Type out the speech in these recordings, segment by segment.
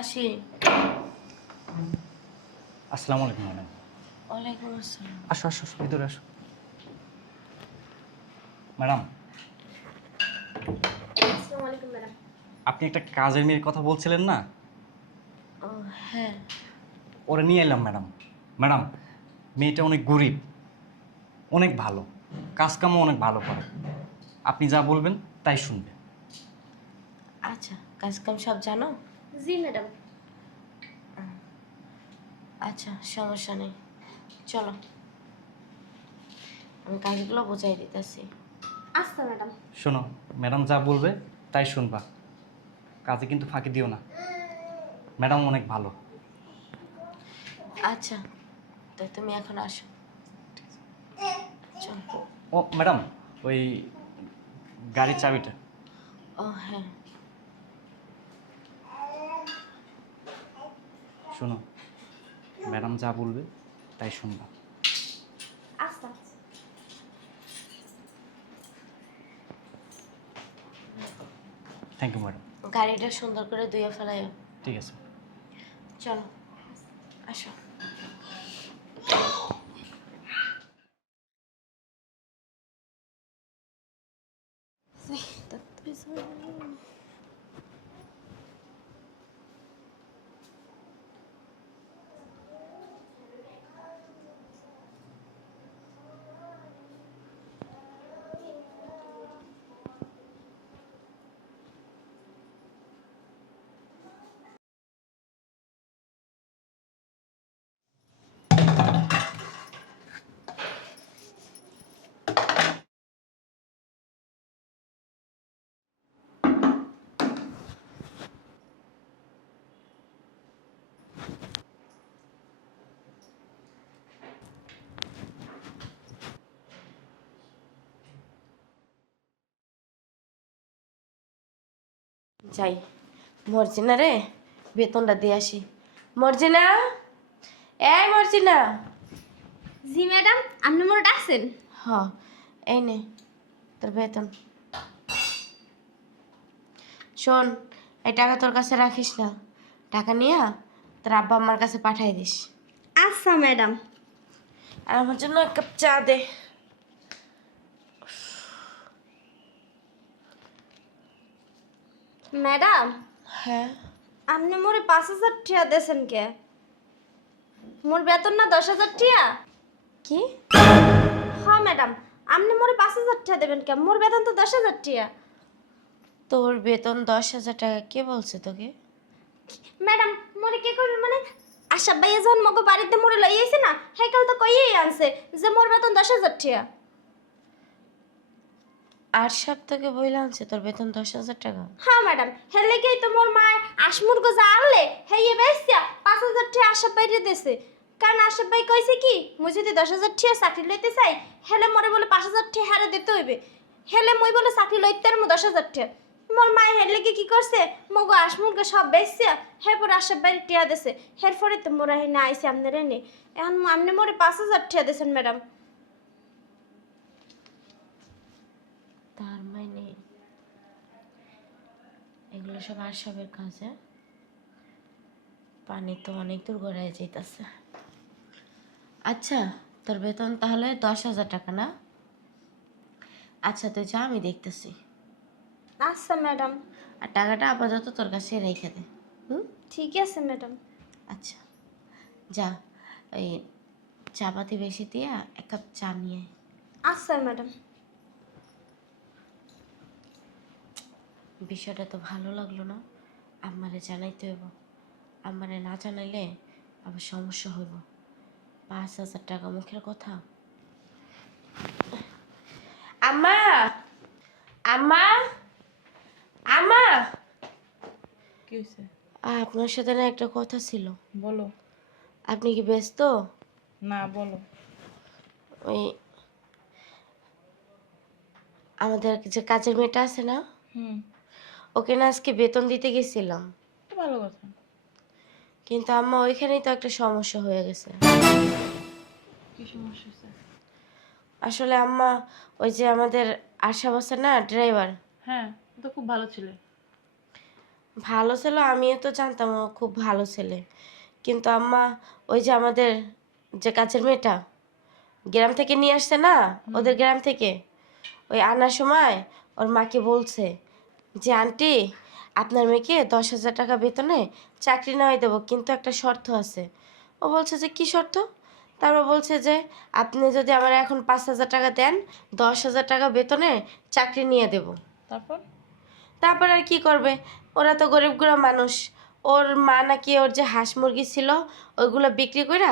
আসি। আসসালামু আলাইকুম ম্যাডাম। ওয়ালাইকুম আসসালাম। আসো আসো আসো, ভিতরে আসো। ম্যাডাম, আসসালামু আলাইকুম ম্যাডাম। আপনি একটা কাজের মেয়ের কথা বলছিলেন না? ও হ্যাঁ। ওরা নিয়ে এলাম ম্যাডাম। ম্যাডাম, মেয়েটা অনেক গরিব, অনেক ভালো, কাজকামও অনেক ভালো করে। আপনি যা বলবেন তাই শুনবে। আচ্ছা, কাজ কাম সব জানো? জি ম্যাডাম। আচ্ছা, সমস্যা নেই, চলো আমি কাজগুলো বোঝাই দিতেছি। আচ্ছা ম্যাডাম। শোনো, ম্যাডাম যা বলবে তাই শুনবা, কাজে কিন্তু ফাঁকি দিও না। ম্যাডাম অনেক ভালো। আচ্ছা, তো তুমি এখন আসো, চলো। ও ম্যাডাম, ওই গাড়ির চাবিটা। ও হ্যাঁ। শোনো, ম্যাডাম যা বলবে তাই শুনবা। আচ্ছা। Thank you madam. গাড়িটা সুন্দর করে ধুয়ে ফেলাইও। ঠিক আছে। চলো, আসো। যাই, মর্জিনা রে বেতনটা দিয়ে আসি। মর্জিনা, এই মর্জিনা। জি ম্যাডাম, আপনি মোর ডাকছেন? হ, এই নে তোর বেতন। শোন, এই টাকা তোর কাছে রাখিস না, টাকা নিয়ে তোর আব্বা আম্মার কাছে পাঠাই দিস। আচ্ছা ম্যাডাম। আর আমার জন্য এক কাপ চা দে। ম্যাডাম, হ্যাঁ, আপনি মোরে 5,000 টিয়া দেছেন কে? মোর বেতন না 10,000 টিয়া? কি? হ্যাঁ ম্যাডাম, আপনি মোরে 5,000 টিয়া দেবেন কে? মোর বেতন তো 10,000 টিয়া। তোর বেতন 10,000 টাকা কে বলছে তোকে? ম্যাডাম, মোরে কে করবে মানে? আশা ভাইয়া যখন মগো বাড়িতে মোরে লই আইছে না, হেকাল তো কইই আনছে যে মোর বেতন 10,000 টিয়া। 8 সপ্তাহে বইলা আনছে তোর বেতন 10,000 টাকা? হ্যাঁ ম্যাডাম, হেলে গেই তো মোর মায় আশমুরগো যা আনলে হেয়ে বেসিয়া 5,000 টিয়া আশা বাইরে দেছে। কারণ আশা ভাই কইছে কি, মুই যদি 10,000 টিয়া চাকরি লইতে চাই, হেলে মোরে বলে 5,000 টিয়া হারে দিতে হইবে। হেলে মই বলে চাকরি লইতে আর 10,000 টিয়া। মোর মায় হেলে কি করছে, মগো আশমুরগো সব বেসিয়া হে পরে আশা বাইরে টিয়া দেছে। হের পরে তো মোরা হে না আইছে আমনে নে। এখন আমনে মোরে 5,000 টিয়া দেছেন ম্যাডাম। তার মানে এগুলো সব আশাবের কাজ। হ্যাঁ, পানি তো অনেক দূর গড়ায় যাইতাছে। আচ্ছা, তোর বেতন তাহলে 10,000 টাকা না? আচ্ছা তুই যা, আমি দেখতেছি। আচ্ছা ম্যাডাম। আর টাকাটা আপাতত তোর কাছে রেখে দে। হুম, ঠিক আছে ম্যাডাম। আচ্ছা যা, এই চা পাতি বেশি দিয়া এক কাপ চা নিয়ে আয়। আচ্ছা ম্যাডাম। বিষয়টা তো ভালো লাগলো না, আমারে জানাইতে হইব। আমারে না জানাইলে আবার সমস্যা হইব। 5,000 টাকা মুখের কথা। আম্মা, আম্মা, আম্মা। কি হয়েছে? আপনার সাথে না একটা কথা ছিল। বলো। আপনি কি ব্যস্ত? না, বলো। ওই আমাদের যে কাজের মেয়েটা আছে না, হুম। ওকে না আজকে বেতন দিতে গেছিলাম, তো ভালো কথা। কিন্তু আম্মা ওইখানেই তো একটা সমস্যা হয়ে গেছে। কি সমস্যা হয়েছে? আসলে আম্মা, ওই যে আমাদের আশা বসে না ড্রাইভার, হ্যাঁ, ও তো খুব ভালো ছিল। ভালো ছেলে, আমিও তো জানতাম ও খুব ভালো ছেলে, কিন্তু আম্মা ওই যে আমাদের যে কাছের মেয়েটা গ্রাম থেকে নিয়ে আসছে না, ওদের গ্রাম থেকে, ওই আনার সময় ওর মাকে বলছে যে আন্টি আপনার মেয়েকে 10,000 টাকা বেতনে চাকরি নেওয়াই দেবো, কিন্তু একটা শর্ত আছে। ও বলছে যে কি শর্ত? তারপর বলছে যে আপনি যদি আমার এখন 5,000 টাকা দেন, 10,000 টাকা বেতনে চাকরি নিয়ে দেব। তারপর? তারপর আর কি করবে, ওরা তো গরিব গুড়া মানুষ। ওর মা নাকি ওর যে হাঁস মুরগি ছিল ওইগুলো বিক্রি করে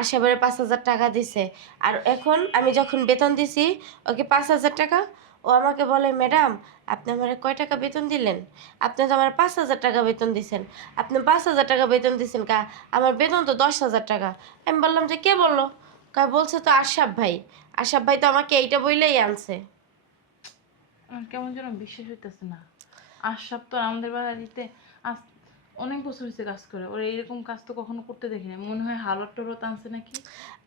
আশেবারে 5,000 টাকা দিছে। আর এখন আমি যখন বেতন দিছি ওকে 5,000 টাকা, ও আমাকে বলে ম্যাডাম আপনি আমার কয় টাকা বেতন দিলেন? আপনি তো আমার 5,000 টাকা বেতন দিছেন। আপনি 5,000 টাকা বেতন দিছেন কা? আমার বেতন তো 10,000 টাকা। আমি বললাম যে কে বললো? বলছে তো আশরাফ ভাই। আশরাফ ভাই তো আমাকে এইটা বইলেই আনছে। আমার কেমন যেন বিশ্বাস হইতেছে না। আশরাফ তো আমাদের বাড়িতে আজ অনেক বছর হয়েছে কাজ করে, ওর এইরকম কাজ তো কখনো করতে দেখিনি। মনে হয় হালত টরত আনছে নাকি।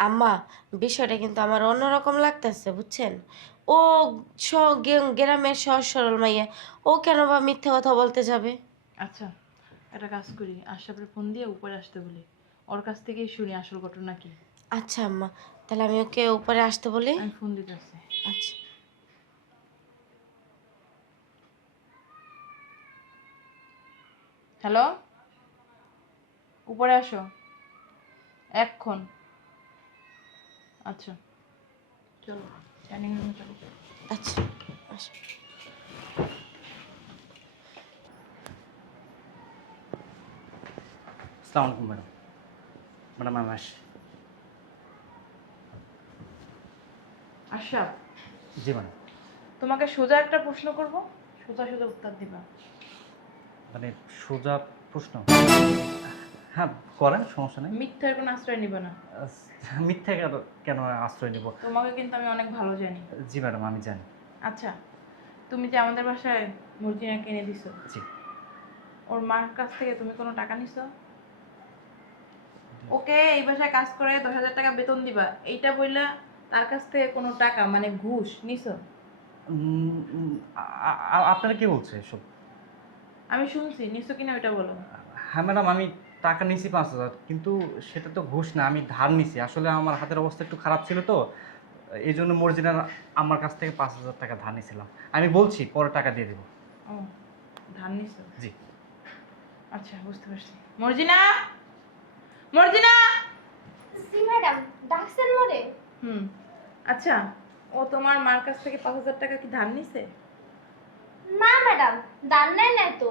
আম্মা, বিষয়টা কিন্তু আমার অন্যরকম লাগতেছে বুঝছেন। ও গ্রামের সহজ সরল মাইয়া, ও কেন বা মিথ্যে কথা বলতে যাবে? আচ্ছা, একটা কাজ করি, আশরাফের ফোন দিয়ে উপরে আসতে বলি, ওর কাছ থেকেই শুনি আসল ঘটনা কি। আচ্ছা আম্মা, তাহলে আমি ওকে উপরে আসতে বলি। আমি ফোন দিতেছি। আচ্ছা। হ্যালো, উপরে আসো এক্ষণ। আচ্ছা চলো, ডাইনিং রুমে চলো। আচ্ছা আসো। আসসালামু আলাইকুম ম্যাডাম। ম্যাডাম আমি আসি। আশরাফ, জি ম্যাডাম। তোমাকে সোজা একটা প্রশ্ন করব, সোজা সোজা উত্তর দিবা। মানে সোজা প্রশ্ন? হ্যাঁ করেন, সমস্যা নেই। মিথ্যার কোনো আশ্রয় নিবে না। মিথ্যা কেন কেন আশ্রয় নিব? তোমাকে কিন্তু আমি অনেক ভালো জানি। জি ম্যাডাম আমি জানি। আচ্ছা, তুমি যে আমাদের বাসায় মর্জিনা কিনে দিছো, জি। ওর মার কাছ থেকে তুমি কোনো টাকা নিছো? ওকে এই বাসায় কাজ করে 10,000 টাকা বেতন দিবা, এইটা বললা তার কাছ থেকে কোনো টাকা মানে ঘুষ নিছো? আপনারা কি বলছে এসব? আমি শুনছি, নিছো কিনা ওইটা বলো। হ্যাঁ ম্যাডাম, আমি টাকা নিয়েছি 5,000, কিন্তু সেটা তো ঘুষ না, আমি ধার নিছি। আসলে আমার হাতের অবস্থা একটু খারাপ ছিল তো, এই জন্য মর্জিনার আমার কাছ থেকে 5,000 টাকা ধার নিয়েছিলাম। আমি বলছি পরে টাকা দিয়ে দেবো। ও, ধান নিছো? জি। আচ্ছা বুঝতে পারছি। মর্জিনা, মর্জিনা। জি ম্যাডাম, ডাকছেন মোরে? হুম, আচ্ছা, ও তোমার মার কাছ থেকে 5,000 টাকা কি ধার নিছে? না ম্যাডাম, দান নাই নাই তো।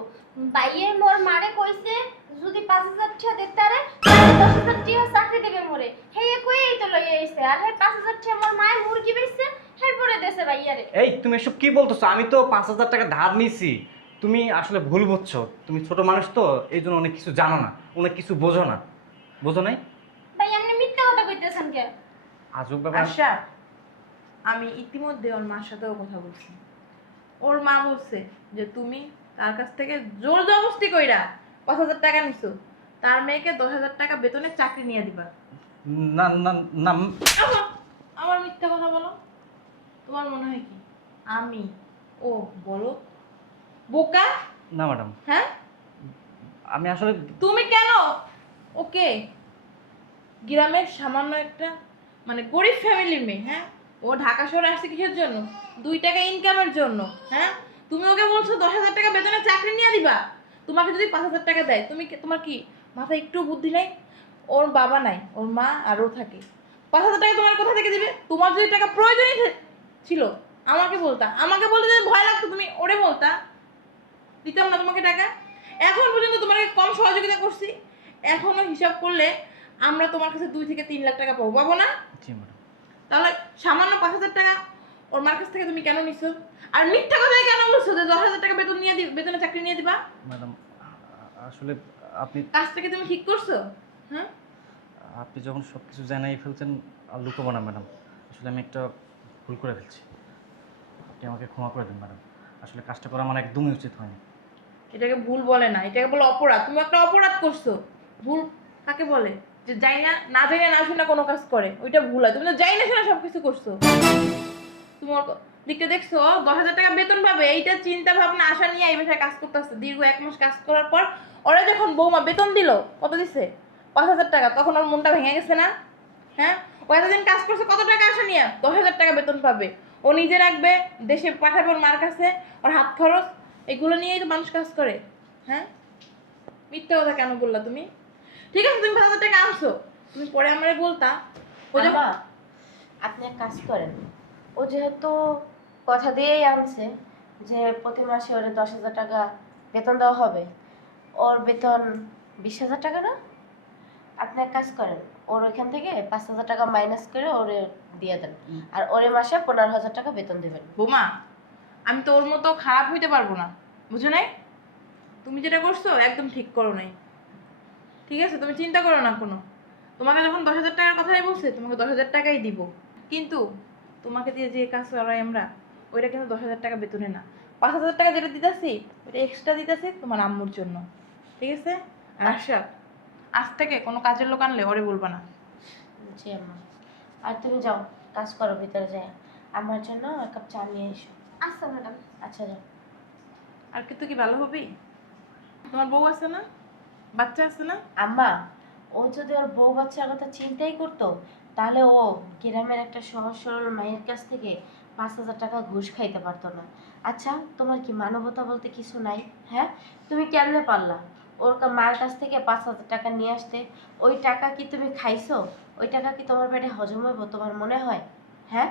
বাইয়ে মোর মারে কইছে যদি 5,000 টাকা দিতে পারে তাহলে 10,000 টাকা চাকরি দেবে মোরে। হেয়ে কই এই তো লই আইছে, আর হে 5,000 টাকা মোর মায়ের মুরগি বেচছে, হে পরে দেছে বাইয়ারে। এই তুমি এসব কি বলতেছো? আমি তো 5,000 টাকা ধার নিয়েছি। তুমি আসলে ভুল বুঝছো। তুমি ছোট মানুষ তো, এই জন্য অনেক কিছু জানো না, অনেক কিছু বোঝো না। বোঝো নাই? ভাই আপনি মিথ্যা কথা কইতেছেন কে? আজব ব্যাপার। আচ্ছা, আমি ইতিমধ্যে ওর মার সাথেও কথা বলছি। ওর মা বলছে যে তুমি তার কাছ থেকে জোর জবরদস্তি কইরা 5,000 টাকা নিছো, তার মেয়েকে 10,000 টাকা বেতনে চাকরি নিয়ে দিবা। না না না আবার আমার মিথ্যা কথা বলো? তোমার মনে হয় কি আমি ও বলো বোকা? না ম্যাডাম, হ্যাঁ, আমি আসলে তুমি কেন ওকে, গ্রামের সামান্য একটা মানে গরিব ফ্যামিলির মেয়ে, হ্যাঁ, ও ঢাকা শহরে আসছে কিসের জন্য? 2 টাকা ইনকামের জন্য। হ্যাঁ, তুমি ওকে বলছো 10,000 টাকা বেতনে চাকরি নিয়ে দিবা। তোমাকে যদি 5,000 টাকা দেয়, তুমি তোমার কি মাথায় একটু বুদ্ধি নাই? ওর বাবা নাই, ওর মা আর ও থাকে। 5,000 টাকা তোমার কোথা থেকে দিবে? তোমার যদি টাকা প্রয়োজনই ছিল আমাকে বলতা, আমাকে বলতে যদি ভয় লাগতো তুমি ওরে বলতা, দিতাম না তোমাকে টাকা। এখন পর্যন্ত তোমাকে কম সহযোগিতা করছি, এখনো হিসাব করলে আমরা তোমার কাছে 2 থেকে 3 লাখ টাকা পাবো, পাবো না? জি ম্যাডাম। তাহলে সামান্য 5,000 টাকা ওর মার কাছ থেকে তুমি কেন নিছো? আর মিথ্যা কথাই কেন বলছো যে 10,000 টাকা বেতন নিয়ে বেতনে চাকরি নিয়ে দিবা? ম্যাডাম আসলে আপনি কাজটাকে তুমি ঠিক করছো? হ্যাঁ, আপনি যখন সব কিছু জানাই ফেলছেন আর লুকাবো না ম্যাডাম। আসলে আমি একটা ভুল করে ফেলছি, আপনি আমাকে ক্ষমা করে দিন ম্যাডাম। আসলে কাজটা করা আমার একদমই উচিত হয়নি। এটাকে ভুল বলে না, এটাকে বলে অপরাধ। তুমি একটা অপরাধ করছো। ভুল কাকে বলে? যে যাই না না যাই না না শুনে কোনো কাজ করে, ওইটা ভুল হয়। তুমি তো যাই না শুনে সব কিছু করছো। তোমার দিকে দেখছো 10,000 টাকা বেতন পাবে, এইটা চিন্তা ভাবনা আশা নিয়ে এই বাসায় কাজ করতেছে। দীর্ঘ 1 মাস কাজ করার পর ওরা যখন বৌমা বেতন দিল, কত দিছে? 5,000 টাকা। তখন ওর মনটা ভেঙে গেছে না? হ্যাঁ, ও এতদিন কাজ করছে কত টাকা আশা নিয়ে? 10,000 টাকা বেতন পাবে। ও নিজে রাখবে, দেশে পাঠাবে ওর মার কাছে, ওর হাত খরচ, এগুলো নিয়েই তো মানুষ কাজ করে। হ্যাঁ, মিথ্যা কথা কেন বললা তুমি? ঠিক আছে, তুমি 5,000 টাকা আনছো, তুমি পরে আমারে বলতা। ও যখন আম্মা, আপনি এক কাজ করেন, ও যেহেতু কথা দিয়েই আনছে যে প্রতি মাসে ওরে 10,000 টাকা বেতন দেওয়া হবে, ওর বেতন 20,000 টাকা না? আপনি এক কাজ করেন, ওর ওইখান থেকে 5,000 টাকা মাইনাস করে ওরে দিয়ে দেন, আর ওরে মাসে 15,000 টাকা বেতন দেবেন। বোমা, আমি তো ওর মতো খারাপ হইতে পারবো না, বুঝো নাই? তুমি যেটা করছো একদম ঠিক করো নাই। ঠিক আছে, তুমি চিন্তা করো না কোনো। তোমাকে যখন 10,000 টাকার কথাই বলছে, তোমাকে 10,000 টাকাই দিব। কিন্তু তোমাকে দিয়ে যে কাজ করাই আমরা, ওইটা কিন্তু 10,000 টাকা বেতনে না। 5,000 টাকা যেটা দিতেছি, ওইটা এক্সট্রা দিতেছি তোমার আম্মুর জন্য। ঠিক আছে? আর আশা, আজ থেকে কোনো কাজের লোক আনলে ওরে বলবা না। জি আম্মা। আর তুমি যাও, কাজ করো, ভিতরে যাও, আমার জন্য এক কাপ চা নিয়ে এসো। আচ্ছা ম্যাডাম। আচ্ছা যাও। আর কিন্তু কি ভালো হবি? তোমার বউ আছে না? বাচ্চা আছে না? আম্মা, ও যদি ওর বউ বাচ্চার কথা চিন্তাই করতো, তাহলে ও গ্রামের একটা সহজ সরল মায়ের কাছ থেকে 5,000 টাকা ঘুষ খাইতে পারতো না। আচ্ছা, তোমার কি মানবতা বলতে কিছু নাই? হ্যাঁ, তুমি কেমনে পারলা ওর মার কাছ থেকে 5,000 টাকা নিয়ে আসতে? ওই টাকা কি তুমি খাইছো? ওই টাকা কি তোমার পেটে হজম হইব তোমার মনে হয়? হ্যাঁ,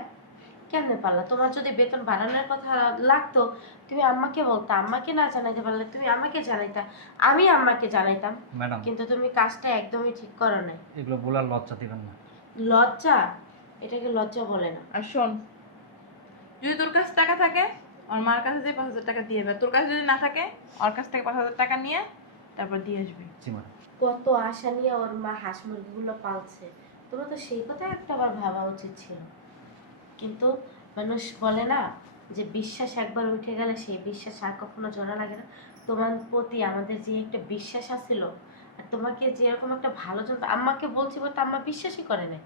কেমনে পারলা? তোমার যদি বেতন বাড়ানোর কথা লাগতো, তুমি আম্মাকে বলতা, আম্মাকে না জানাইতে পারলে তুমি আমাকে জানাইতা, আমি আম্মাকে জানাইতাম। ম্যাডাম, কিন্তু তুমি কাজটা একদমই ঠিক করো নাই। এগুলো বলার লজ্জা দিবেন না। লজ্জা? এটাকে লজ্জা বলে না। আর শোন, যদি তোর কাছে টাকা থাকে, ওর মার কাছে যে 5,000 টাকা দিয়ে যাবে। তোর কাছে যদি না থাকে, ওর কাছ থেকে 5,000 টাকা নিয়ে তারপর দিয়ে আসবি। জি ম্যাডাম। কত আশা নিয়ে ওর মা হাঁস মুরগিগুলো পালছে, তোমার তো সেই কথা একটা বার ভাবা উচিত ছিল। কিন্তু মানুষ বলে না যে বিশ্বাস একবার উঠে গেলে সেই বিশ্বাস আর কখনো জোড়া লাগে না। তোমার প্রতি আমাদের যে একটা বিশ্বাস আছিল, আর তোমাকে যেরকম একটা ভালো জানতো, আম্মাকে বলছি বলতে আম্মা বিশ্বাসই করে না।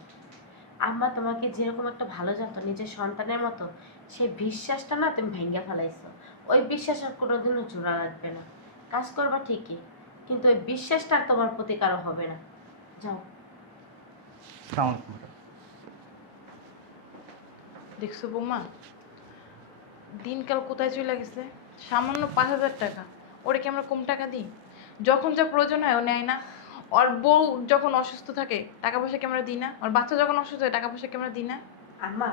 আম্মা তোমাকে যেরকম একটা ভালো জানতো নিজের সন্তানের মতো, সেই বিশ্বাসটা না তুমি ভেঙে ফেলাইছো। ওই বিশ্বাস আর কোনোদিনও জোড়া লাগবে না। কাজ করবা ঠিকই, কিন্তু ওই বিশ্বাসটা আর তোমার প্রতি কারো হবে না। যাও। আসসালামু আলাইকুম ম্যাডাম। দেখছো বৌমা, দিনকাল কোথায় চলে গেছে? সামান্য 5,000 টাকা, ওরে কি আমরা কম টাকা দিই? যখন যা প্রয়োজন হয় ও নেয় না। ওর বউ যখন অসুস্থ থাকে টাকা পয়সা কি আমরা দিই না? ওর বাচ্চা যখন অসুস্থ হয় টাকা পয়সা কি আমরা দিই না? আম্মা,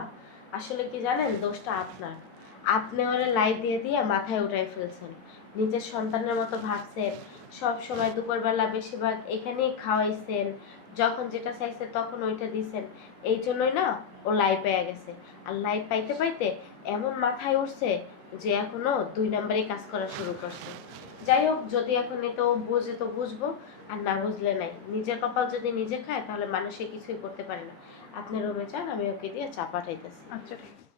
আসলে কি জানেন, দোষটা আপনার। আপনি ওরে লাই দিয়ে দিয়ে মাথায় উঠাই ফেলছেন, নিজের সন্তানের মতো ভাবছেন। সব সময় দুপুরবেলা বেশিরভাগ এখানেই খাওয়াইছেন, যখন যেটা চাইছে তখন ওইটা দিছেন। এই জন্যই না ও লাই পেয়ে গেছে। আর লাই পাইতে পাইতে এমন মাথায় উঠছে যে এখনো 2 নম্বরে কাজ করা শুরু করছে। যাই হোক, যদি এখন এটা ও বুঝে তো বুঝবো, আর না বুঝলে নাই। নিজের কপাল যদি নিজে খায় তাহলে মানুষে কিছুই করতে পারে না। আপনি রুমে যান, আমি ওকে দিয়ে চা পাঠাইতেছি। আচ্ছা ঠিক আছে।